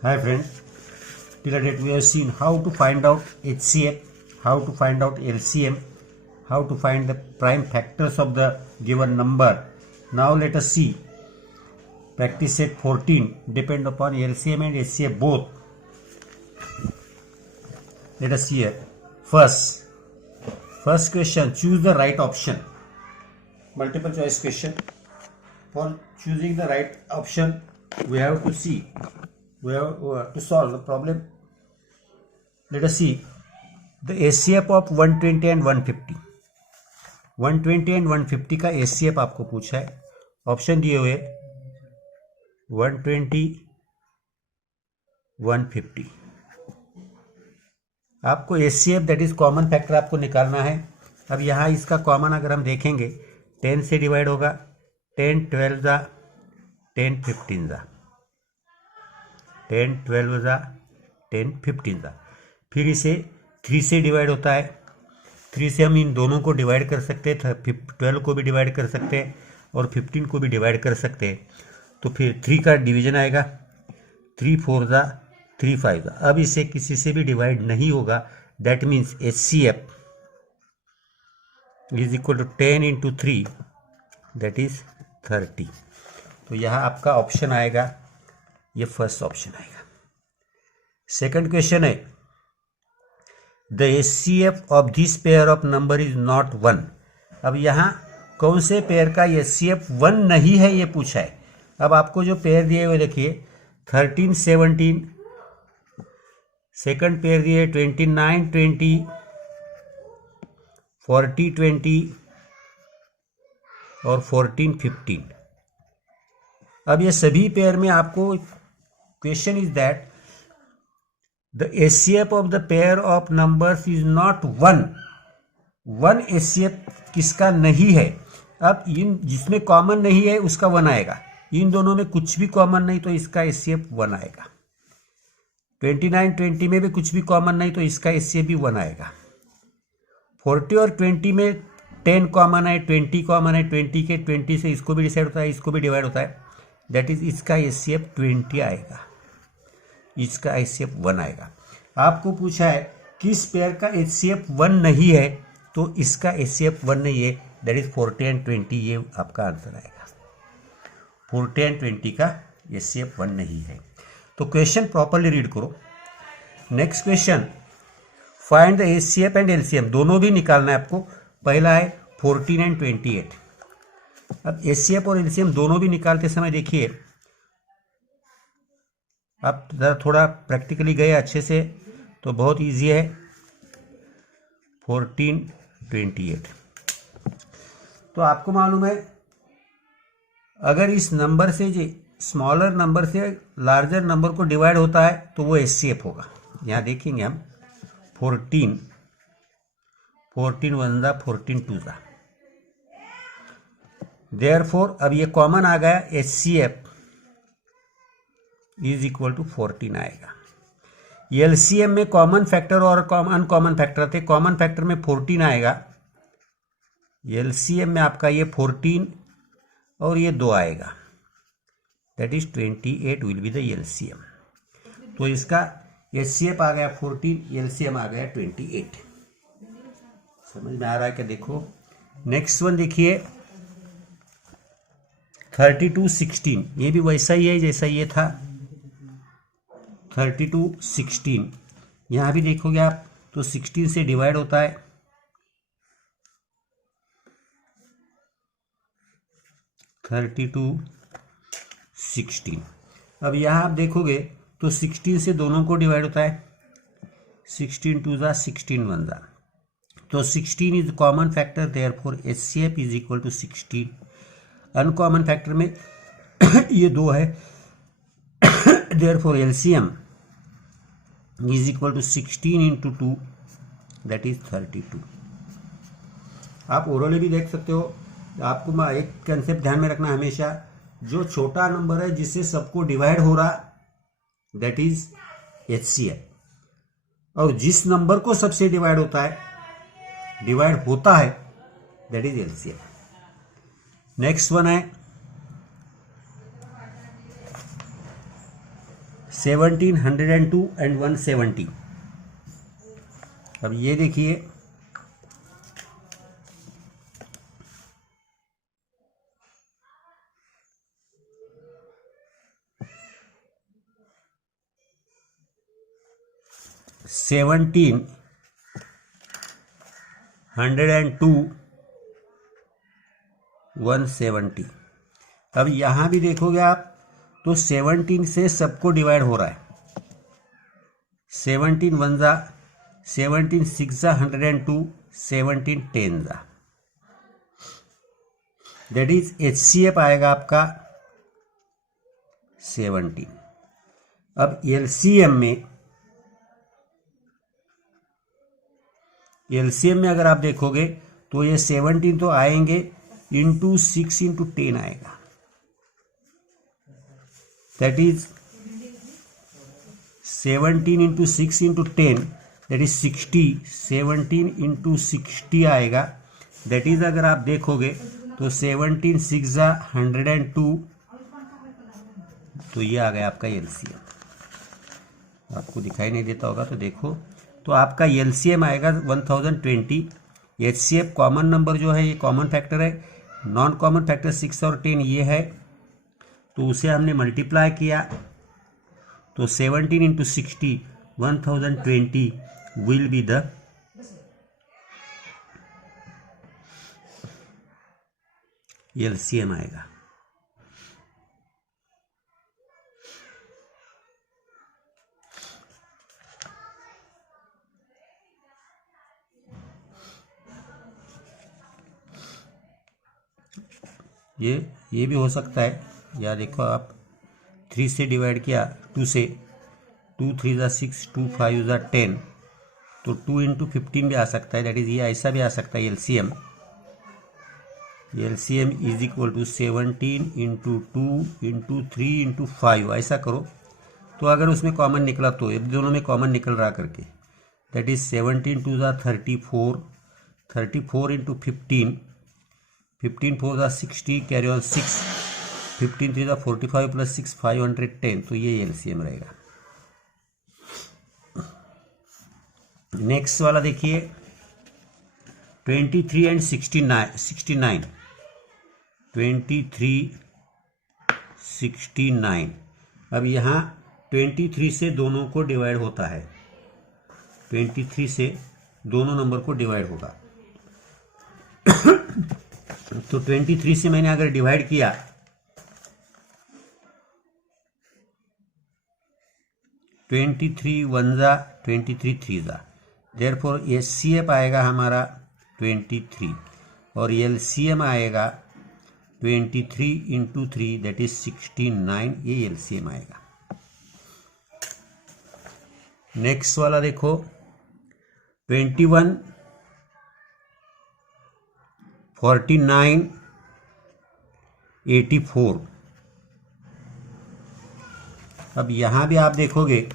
Hi friends, till date we have seen how to find out HCF, how to find out LCM, how to find the prime factors of the given number. Now let us see practice set 14 depend upon LCM and HCF both. Let us see here. First question, choose the right option. Multiple choice question. For choosing the right option, we have to see, we have to solve the problem. Let us see the HCF of 120 and 150. 120 and 150 का HCF आपको पूछा है. Option दिए हुए 120 150. आपको HCF that is common factor आपको निकालना है. अब यहाँ इसका कॉमन अगर हम देखेंगे 10 से डिवाइड होगा, 10 12 जा 10 15 जा 10 12 जा 10 15 जा. फिर इसे 3 से डिवाइड होता है. 3 से हम इन दोनों को डिवाइड कर सकते हैं, 12 को भी डिवाइड कर सकते हैं और 15 को भी डिवाइड कर सकते हैं. तो फिर 3 का डिवीजन आएगा, 3 4 जा 3 5 जा. अब इसे किसी से भी डिवाइड नहीं होगा. That means HCF is equal to 10 into 3 that is 30. तो यहाँ आपका ऑप्शन आएगा, ये फर्स्ट ऑप्शन आएगा. सेकंड क्वेश्चन है the HCF of this pair of number is not 1. अब यहाँ कौन से पेयर का HCF 1 नहीं है ये पूछा है. अब आपको जो पेयर दिए हुए देखिए 13 17, सेकंड पेयर दिए 29 20, 40 20 और 14 15. अब ये सभी पेयर में आपको question is that the HCF of the pair of numbers is not 1. 1 HCF किसका नहीं है. अब इन जिसमें कॉमन नहीं है उसका 1 आएगा. इन दोनों में कुछ भी कॉमन नहीं तो इसका HCF 1 आएगा. 29 20 में भी कुछ भी कॉमन नहीं तो इसका HCF भी 1 आएगा. 40 और 20 में 10 कॉमन है, 20 कॉमन है, 20 के 20 से इसको भी डिसाइड होता है, इसको भी डिवाइड होता है. दैट इज इसका HCF 20 आएगा, इसका HCF 1 आएगा. आपको पूछा है किस पेयर का HCF 1 नहीं है, तो इसका HCF 1 नहीं है. That is 40 and 20. ये आपका आंसर आएगा. 40 एंड 20 का HCF 1 नहीं है. तो क्वेश्चन प्रॉपरली रीड करो. Next question, find the HCF and LCM. दोनों भी निकालना है आपको. पहला है 14 एंड 28. अब HCF और LCM दोनों भी निकालते समय देखिए, आप ज़रा थोड़ा प्रैक्टिकली गए अच्छे से तो बहुत इजी है. 14 28. तो आपको मालूम है अगर इस नंबर से जो स्मॉलर नंबर से लार्जर नंबर को डिवाइड होता है तो वो HCF होगा. यहाँ देखेंगे हम 14 1 जा 14 2 जा. देयरफॉर अब ये कॉमन आ गया, HCF इज इक्वल टू 14 आएगा. LCM में कॉमन फैक्टर और अनकॉमन फैक्टर थे. कॉमन फैक्टर में 14 आएगा, LCM में आपका ये 14 और ये 2 आएगा. That is 28 will be the LCM. तो इसका HCF आ गया 14, LCM आ गया 28. समझ में आ रहा है क्या? देखो नेक्स्ट वन देखिए 32 16. ये भी वैसा ही है जैसा ये था. 32 16 यहाँ भी देखोगे आप तो 16 से डिवाइड होता है. 32 16. अब यहाँ आप देखोगे तो 16 से दोनों को डिवाइड होता है. 16 2 जा 16 1 जा. तो 16 is common factor, therefore HCF is equal to 16. Uncommon factor में ये 2 है, therefore LCM is equal to 16 into 2 that is 32. आप ओरली भी देख सकते हो. आपको एक कंसेप्ट ध्यान में रखना हमेशा, जो छोटा नंबर है जिससे सबको डिवाइड हो रहा दैट इज HCF, और जिस नंबर को सबसे डिवाइड होता है that is LCM. Next one है 1702 एंड 170। अब ये देखिए, सेवनटीन 102 170। अब यहाँ भी देखोगे आप तो 17 से सबको डिवाइड हो रहा है। 17 वन जा, 17 सिक्स जा 102, 17 10 जा, दैट इज HCF आएगा आपका 17। अब एलसीएम में अगर आप देखोगे तो ये 17 तो आएंगे, इंटू 6 इंटू 10 आएगा, that is 17 into 6 into 10, that is 60। 17 into 60 आएगा, दैट इज अगर आप देखोगे तो 17 सिक्स जा 102, तो ये आ गया आपका एलसीएम। आपको दिखाई नहीं देता होगा तो देखो, तो आपका एलसीएम आएगा 1020। HCF कॉमन नंबर जो है ये कॉमन फैक्टर है, नॉन कॉमन फैक्टर 6 और 10 ये है, तो उसे हमने मल्टीप्लाई किया, तो 17 into 60 1020 will be the LCM आएगा। ये भी हो सकता है, या देखो आप 3 से डिवाइड किया, 2 से, 2 3 जा 6, 2 5 जा 10, तो 2 इंटू 15 भी आ सकता है, दैट इज ये ऐसा भी आ सकता है LCM is equal to 17 into 2 into 3 into 5, ऐसा करो। तो अगर उसमें कॉमन निकला तो ये दोनों में कॉमन निकल रहा करके, दैट इज 17 2 जा 34, 34 इंटू 15, 15 4 जा 60, कैरी ऑन 6, 15 3 जा 45 प्लस 6 510, तो ये एलसीएम रहेगा। नेक्स्ट वाला देखिए 23 एंड 69, 23 69। अब यहाँ 23 से दोनों को डिवाइड होता है, 23 से दोनों नंबर को डिवाइड होगा। तो 23 से मैंने अगर डिवाइड किया, ट्वेंटी थ्री वन जा 23 3 जा, देयरफॉर HCF आएगा हमारा 23 और LCM आएगा 23 इंटू 3, दैट इज 69, ये LCM आएगा। नेक्स्ट वाला देखो 21 49 84। अब यहां भी आप देखोगे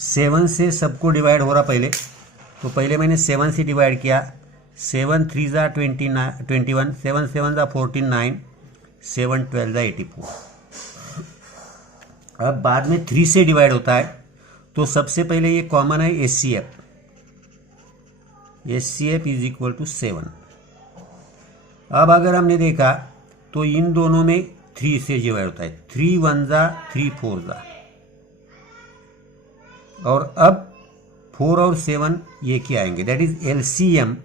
7 से सबको डिवाइड हो रहा पहले, तो पहले मैंने 7 से डिवाइड किया, 7 3 जा 21, 7 7 जा 49, 7 12 जा 84। अब बाद में 3 से डिवाइड होता है, तो सबसे पहले ये कॉमन है HCF इज इक्वल टू 7। अब अगर हमने देखा तो इन दोनों में 3 से डिवाइड होता है, 3 1 जा 3 4 जा, और अब 4 और 7 ये क्या आएंगे, that is LCM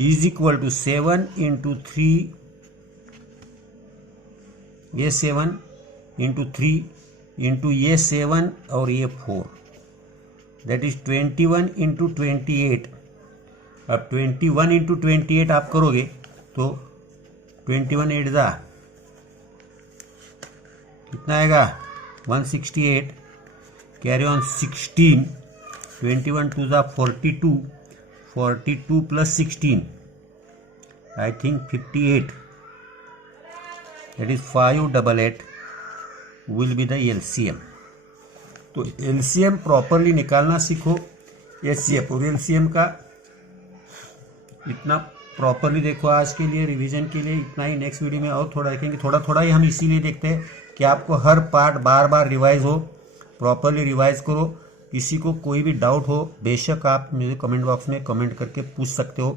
is equal to 7 into 3, ये 7 इंटू 3 इंटू ये 7 और ये 4, दैट इज 21 इंटू 28। अब 21 इंटू 28 आप करोगे तो 21 8 जा कितना आएगा 168, कैरी ऑन 16, 21 2 जा 42, 42 plus 16 I think 58, that is 588 will be the LCM। तो LCM प्रॉपरली निकालना सीखो। HCF और LCM का इतना प्रॉपरली देखो। आज के लिए रिवीजन के लिए इतना ही। नेक्स्ट वीडियो में और थोड़ा देखेंगे। थोड़ा थोड़ा ही हम इसीलिए देखते हैं कि आपको हर पार्ट बार बार रिवाइज हो। प्रॉपरली रिवाइज करो। किसी को कोई भी डाउट हो बेशक आप मुझे कमेंट बॉक्स में कमेंट करके पूछ सकते हो।